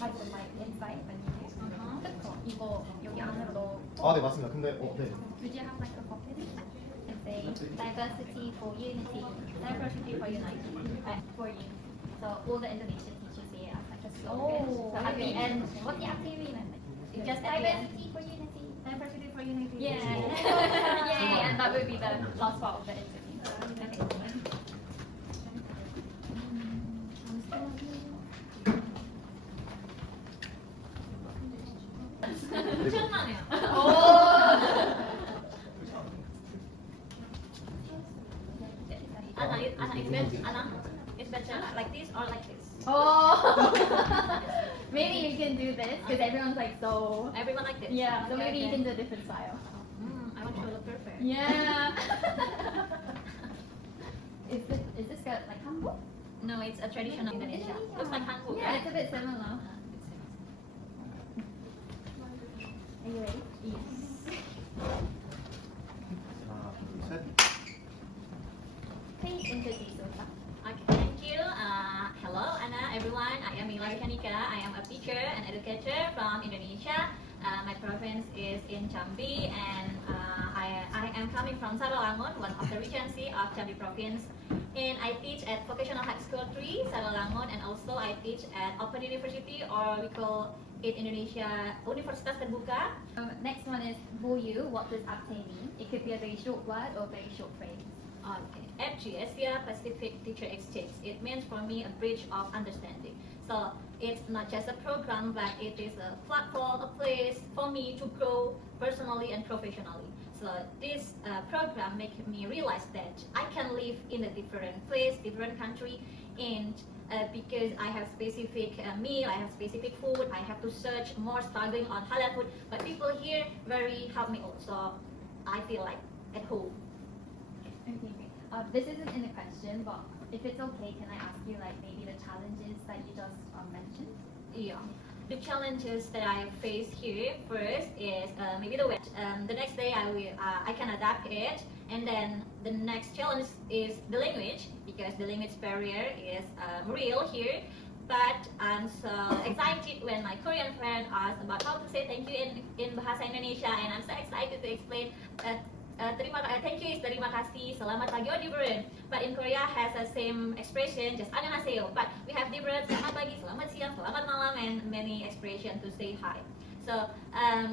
가지고 like insight when you use 그쵸? 이거 여기 안으로 넣어. 아, 네, 맞습니다. 근데, 네. Would you have like a copy? And say diversity for unity, diversity for unity, for you. So all the Indonesian teachers see it as like a slogan. So at the end, what the APCEIU meant? Just diversity for unity, diversity for unity. Yeah. Yay! And that would be the last part of the interview. Okay. Anna, it's better like this or like this? Oh, maybe you can do this because everyone's like so. Everyone like this? Yeah, so Okay, maybe you okay. can do a different style. I want to look perfect. Yeah. Is this got like hanbok? No, it's a traditional Indonesia. Looks like hanbok, Yeah, right? it's a bit similar. Are you ready? Yes. 하나, 둘, 셋. Please introduce yourself. Okay, thank you. Hello, Anna, everyone. I am Mila Kanika. I am a teacher and educator from Indonesia. My province is in Jambi, and I am coming from Sarolangun, one of the regency of Jambi province. And I teach at Vocational High School 3, Sarolangun, and also I teach at Open University, or we call it Indonesia Universitas Terbuka. Next one is Boyu. What does APTE mean? It could be a very short word or a very short phrase. Okay, APCEIU, Asia Pacific Teacher Exchange. It means for me a bridge of understanding. So it's not just a program, but it is a platform, a place for me to grow personally and professionally. So this program makes me realize that I can live in a different place, different country, and because I have specific meal, I have specific food, I have to search more struggling on halal food, but people here very help me also. I feel like at home. Okay, great. This isn't in the question, but if it's okay, can I ask you like maybe the challenges that you just mentioned? Yeah. The challenges that I face here first is maybe the web. The next day I can adapt it, and then the next challenge is the language, because the language barrier is real here. But I'm so excited when my Korean friend asked about how to say thank you in Bahasa Indonesia, and I'm so excited to explain thank you is terima kasih, selamat pagi or different. But in Korea has the same expression, just annyeonghaseyo. But we have different selamat pagi, selamat siang, selamat malam, and many expressions to say hi. So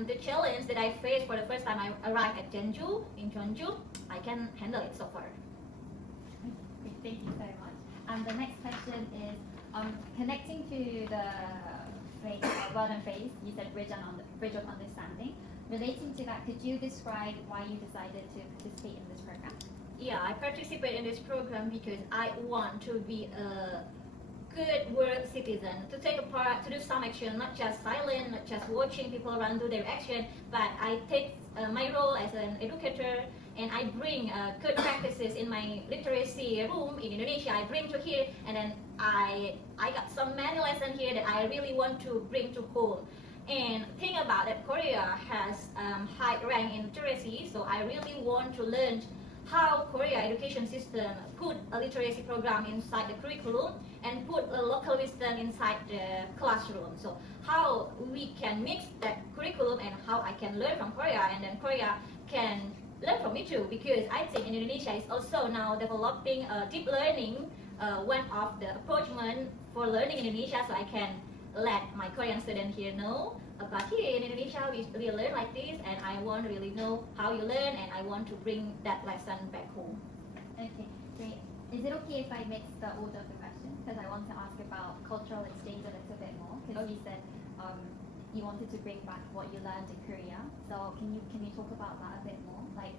the challenge that I faced for the first time I arrived at Jeonju, in Jeonju, I can handle it so far. Okay, thank you very much. And the next question is connecting to the phrase, word and phrase. You said bridge of understanding. Relating to that, could you describe why you decided to participate in this program? Yeah, I participate in this program because I want to be a good world citizen, to take a part, to do some action, not just silent, not just watching people around do their action, but I take my role as an educator, and I bring good practices in my literacy room in Indonesia. I bring to here, and then I got some many lessons here that I really want to bring to home. And think about that Korea has high rank in literacy, so I really want to learn how Korea education system put a literacy program inside the curriculum and put a local wisdom inside the classroom. So how we can mix that curriculum and how I can learn from Korea, and then Korea can learn from me too, because I think Indonesia is also now developing deep learning, one of the approachment for learning Indonesia, so I can let my Korean student here know about here in Indonesia we learn like this, and I want to really know how you learn, and I want to bring that lesson back home. Okay, great. Is it okay if I mix the order of the questions? Because I want to ask about cultural exchange a little bit more, because you said you wanted to bring back what you learned in Korea. So can you talk about that a bit more? Like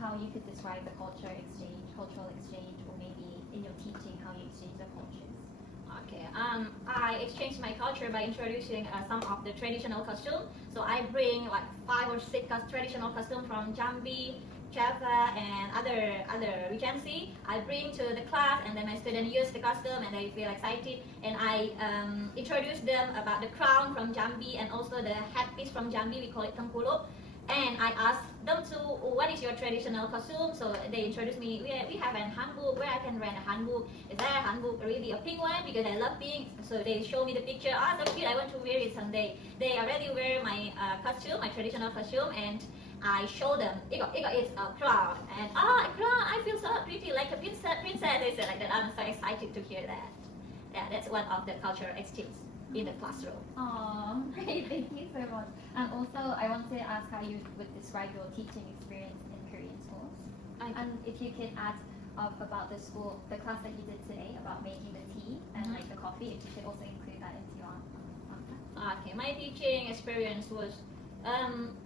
how you could describe the cultural exchange, or maybe in your teaching how you exchange the cultures? Okay, I exchange my culture by introducing some of the traditional costume. So I bring like 5 or 6 traditional costume from Jambi, Java, and other regency. I bring to the class, and then my students use the costume, and they feel excited. And I introduce them about the crown from Jambi, and also the headpiece from Jambi. We call it tengkuluk. And I asked them to, what is your traditional costume? So they introduced me, we have a handbook where I can rent a handbook. Is that a handbook really a pink one? Because I love pink. So they show me the picture. Ah, so cute, I want to wear it someday. They already wear my costume, my traditional costume, and I show them, it's a crown. And a crown, I feel so pretty, like a princess, they said like that. I'm so excited to hear that. Yeah, that's one of the cultural exchange in the classroom. Aww, great, thank you so much. And also, I want to ask how you would describe your teaching experience in Korean schools. And if you could add about the school, the class that you did today about making the tea and like the coffee, if you could also include that into your answer. Okay, my teaching experience was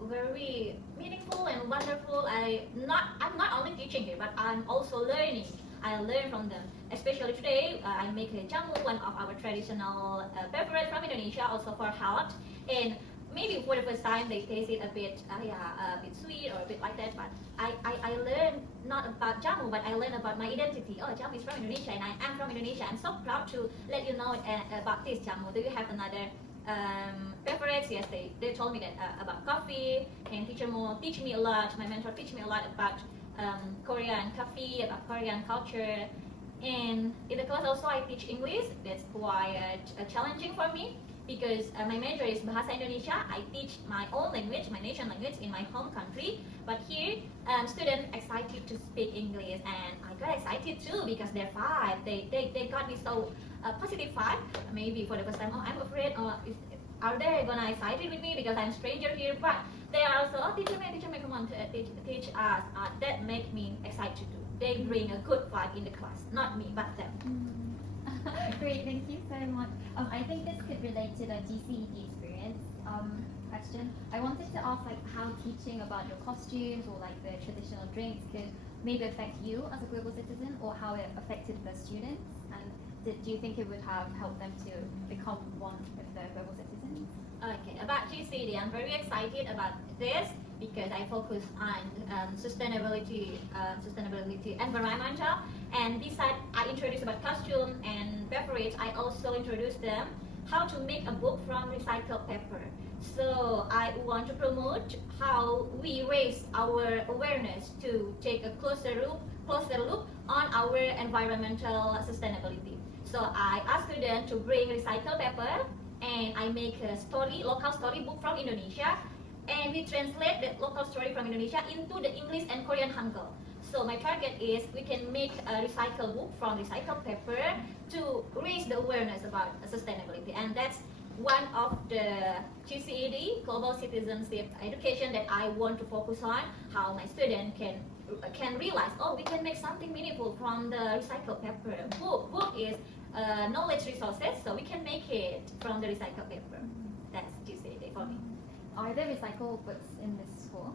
very meaningful and wonderful. I'm not only teaching here, but I'm also learning. I learn from them. Especially today, I make a jamu, one of our traditional beverage from Indonesia, also for health. And maybe for the first time they taste it a bit sweet or a bit like that. But I learned not about jamu, but I learned about my identity. Oh, jamu is from Indonesia, and I am from Indonesia. I'm so proud to let you know about this jamu. Do you have another beverage? Yes, they told me that about coffee, and teach me a lot. My mentor teach me a lot about Korean coffee, about Korean culture. And in the class also I teach English. That's quite challenging for me because my major is Bahasa Indonesia. I teach my own language, my nation language in my home country. But here, students excited to speak English, and I got excited too because they're five. They got me so positive vibe. Maybe for the first time, oh, I'm afraid. Are they gonna excited with me because I'm stranger here? But they are also, oh, teacher May, come on, teach us. That make me excited too. They bring a good vibe in the class, not me, but them. Great, thank you so much. I think this could relate to the GCED experience question. I wanted to ask like how teaching about your costumes or like the traditional drinks could maybe affect you as a global citizen, or how it affected the students, and do you think it would have helped them to become one with the global citizens? Okay, about GCD, I'm very excited about this because I focus on sustainability, environmental, and besides I introduce about costume and beverage, I also introduce them how to make a book from recycled paper. So I want to promote how we raise our awareness to take a closer look on our environmental sustainability. So I ask students to bring recycled paper, and I make a local story book from Indonesia, and we translate that local story from Indonesia into the English and Korean Hangul. So my target is we can make a recycled book from recycled paper to raise the awareness about sustainability, and that's one of the GCED, Global Citizenship Education, that I want to focus on, how my student can realize, oh, we can make something meaningful from the recycled paper. Book is knowledge resources, so we can make it from the recycled paper. That's GCED for me. Are there recycled books in this school?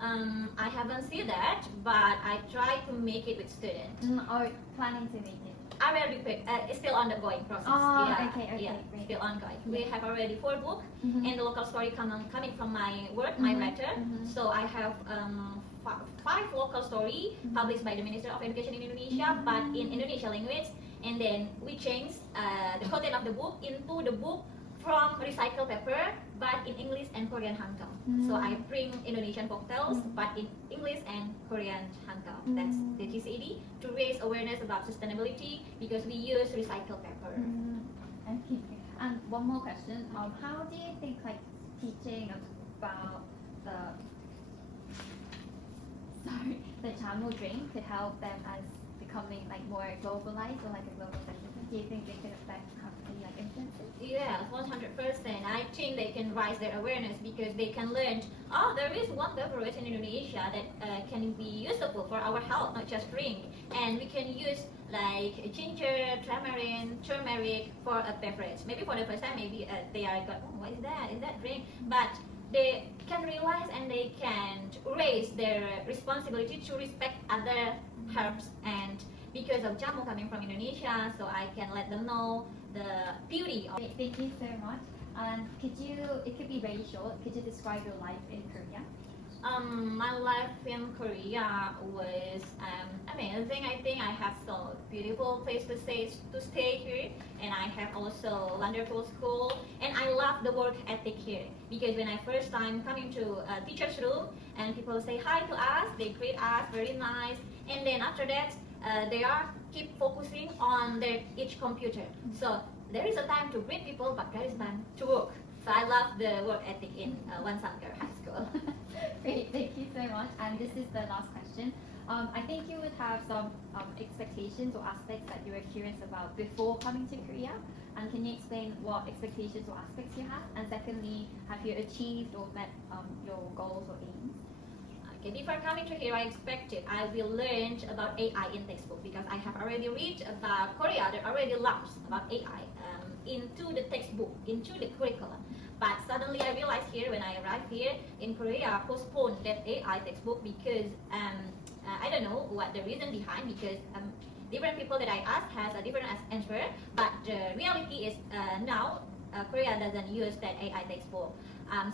I haven't seen that, but I try to make it with students. Or planning to make it? I will be it's still ongoing process. Oh, yeah, okay, yeah, great. still ongoing. We have already 4 books, Mhm. and the local story coming from my work, my Mhm, writer. mhm. So I have 5 local story published by the Minister of Education in Indonesia, but in Indonesian language. And then we change the content of the book into the book from recycled paper, but in English and Korean Hangul. So I bring Indonesian folktales, but in English and Korean Hangul. That's the GCED, to raise awareness about sustainability because we use recycled paper. Okay. And one more question. How do you think like teaching about the jamu drink could help them as becoming like more globalized or like a global citizen? Do you think they could affect how they like influence it? Yeah, 100%. I think they can raise their awareness because they can learn, oh, there is one beverage in Indonesia that can be useful for our health, not just drink. And we can use like ginger, turmeric for a beverage. Maybe for the first time, maybe they are going, oh, what is that? Is that drink? But they can realize and they can raise their responsibility to respect other herbs. And because of jamu coming from Indonesia, so I can let them know the beauty of Great, thank you so much. And it could be very short, could you describe your life in Korea? My life in Korea was amazing. I think I have so beautiful place to stay here, and I have also wonderful school, and I love the work ethic here because when I first time coming to a teacher's room and people say hi to us, they greet us very nice, and then after that they are keep focusing on their each computer. So there is a time to greet people, but there is time to work. So I love the work ethic in Wansanger High School. Great, thank you so much. And this is the last question. I think you would have some expectations or aspects that you were curious about before coming to Korea. And can you explain what expectations or aspects you have? And secondly, have you achieved or met your goals or aims? Okay, before coming to here, I expected I will learn about AI in textbook because I have already read about Korea. They already launched about AI into the textbook, into the curriculum. But suddenly I realized here when I arrived here in Korea, postponed that AI textbook because I don't know what the reason behind because different people that I asked has a different answer. But the reality is now Korea doesn't use that AI textbook.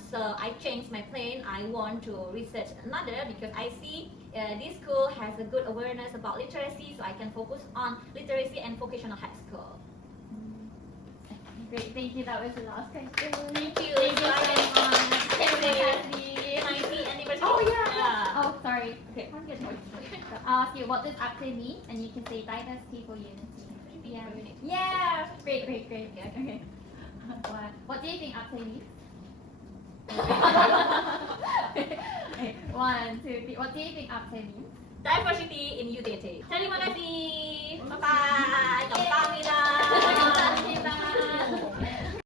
So I changed my plan. I want to research another because I see this school has a good awareness about literacy, so I can focus on literacy and vocational high school. Great, thank you. That was the last question. Thank you. Thank you So I so much. can say 90th anniversary. Oh yeah. Oh sorry. Okay, one good one. I'll ask you what does APTE mean, and you can say diversity for unity. Yeah. Yeah. Great, great, great. Okay. What do you think APTE means? Okay, 1, 2, 3. What do you think APTE means? Diversity in UTT. Terima kasih. Bye bye. Kamsahamnida. Terima kasih